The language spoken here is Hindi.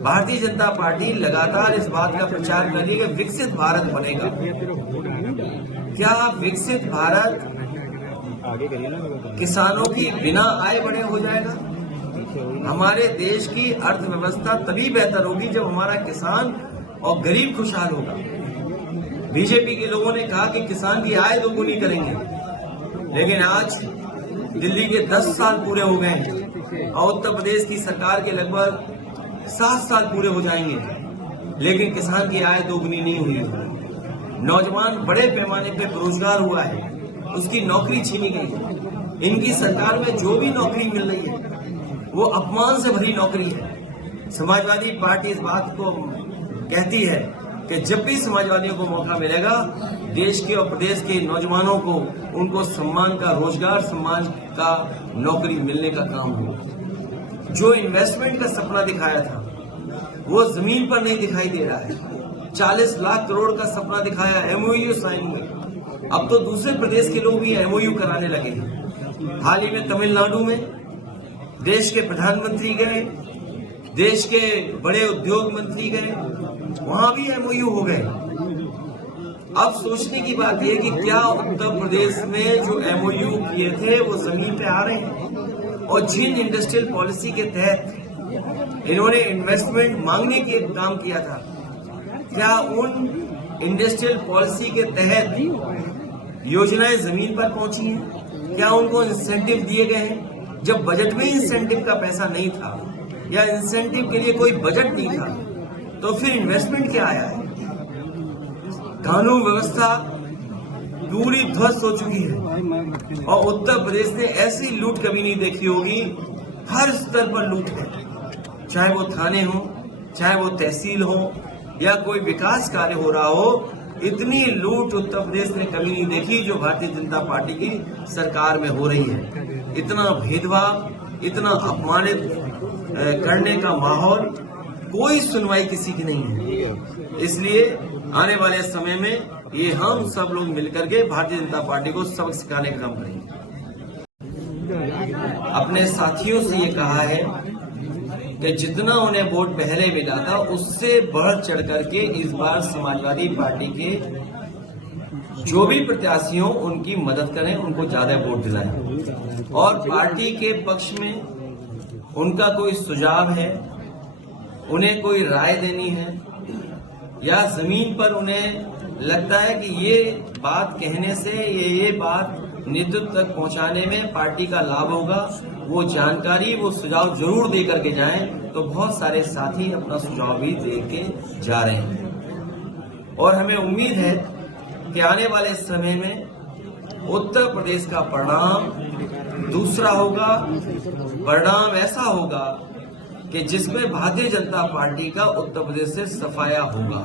भारतीय जनता पार्टी लगातार इस बात का प्रचार कर रही है कि विकसित भारत बनेगा। क्या विकसित भारत किसानों की बिना आय बढ़े हो जाएगा? हमारे देश की अर्थव्यवस्था तभी बेहतर होगी जब हमारा किसान और गरीब खुशहाल होगा। बीजेपी के लोगों ने कहा कि किसान की आय दोगुनी करेंगे, लेकिन आज दिल्ली के 10 साल पूरे हो गए हैं और उत्तर प्रदेश की सरकार के लगभग 7 साल पूरे हो जाएंगे, लेकिन किसान की आय दोगुनी नहीं हुई। नौजवान बड़े पैमाने पे बेरोजगार हुआ है, उसकी नौकरी छीनी गई। इनकी सरकार में जो भी नौकरी मिल रही है वो अपमान से भरी नौकरी है। समाजवादी पार्टी इस बात को कहती है कि जब भी समाजवादियों को मौका मिलेगा, देश के और प्रदेश के नौजवानों को उनको सम्मान का, रोजगार सम्मान का नौकरी मिलने का काम होगा। जो इन्वेस्टमेंट का सपना दिखाया था वो जमीन पर नहीं दिखाई दे रहा है। 40 लाख करोड़ का सपना दिखाया, एमओयू साइन हुए, अब तो दूसरे प्रदेश के लोग भी एमओयू कराने लगे हैं। हाल ही में तमिलनाडु में देश के प्रधानमंत्री गए, देश के बड़े उद्योग मंत्री गए, वहां भी एमओयू हो गए। अब सोचने की बात यह कि क्या उत्तर प्रदेश में जो एमओयू किए थे वो जमीन पे आ रहे हैं? और जिन इंडस्ट्रियल पॉलिसी के तहत इन्होंने इन्वेस्टमेंट मांगने के काम किया था, क्या उन इंडस्ट्रियल पॉलिसी के तहत योजनाएं जमीन पर पहुंची हैं? क्या उनको इंसेंटिव दिए गए हैं? जब बजट में इंसेंटिव का पैसा नहीं था या इंसेंटिव के लिए कोई बजट नहीं था, तो फिर इन्वेस्टमेंट क्या आया है? कानून व्यवस्था पूरी ध्वस्त हो चुकी है और उत्तर प्रदेश ने ऐसी लूट कभी नहीं देखी होगी। हर स्तर पर लूट है, चाहे वो थाने हो, चाहे वो तहसील हो या कोई विकास कार्य हो रहा हो। इतनी लूट उत्तर प्रदेश ने कभी नहीं देखी जो भारतीय जनता पार्टी की सरकार में हो रही है। इतना भेदभाव, इतना अपमानित करने का माहौल, कोई सुनवाई किसी की नहीं है। इसलिए आने वाले समय में ये हम सब लोग मिलकर के भारतीय जनता पार्टी को सबक सिखाने का काम करेंगे। अपने साथियों से ये कहा है कि जितना उन्हें वोट पहले मिला था उससे बढ़ चढ़ करके इस बार समाजवादी पार्टी के जो भी प्रत्याशी हो उनकी मदद करें, उनको ज्यादा वोट दिलाएं। और पार्टी के पक्ष में उनका कोई सुझाव है, उन्हें कोई राय देनी है या जमीन पर उन्हें लगता है कि ये बात कहने से ये बात नेतृत्व तक पहुंचाने में पार्टी का लाभ होगा, वो जानकारी, वो सुझाव जरूर दे करके जाएं। तो बहुत सारे साथी अपना सुझाव भी दे के जा रहे हैं और हमें उम्मीद है कि आने वाले समय में उत्तर प्रदेश का परिणाम दूसरा होगा। परिणाम ऐसा होगा कि जिसमें भारतीय जनता पार्टी का उत्तर प्रदेश से सफाया होगा।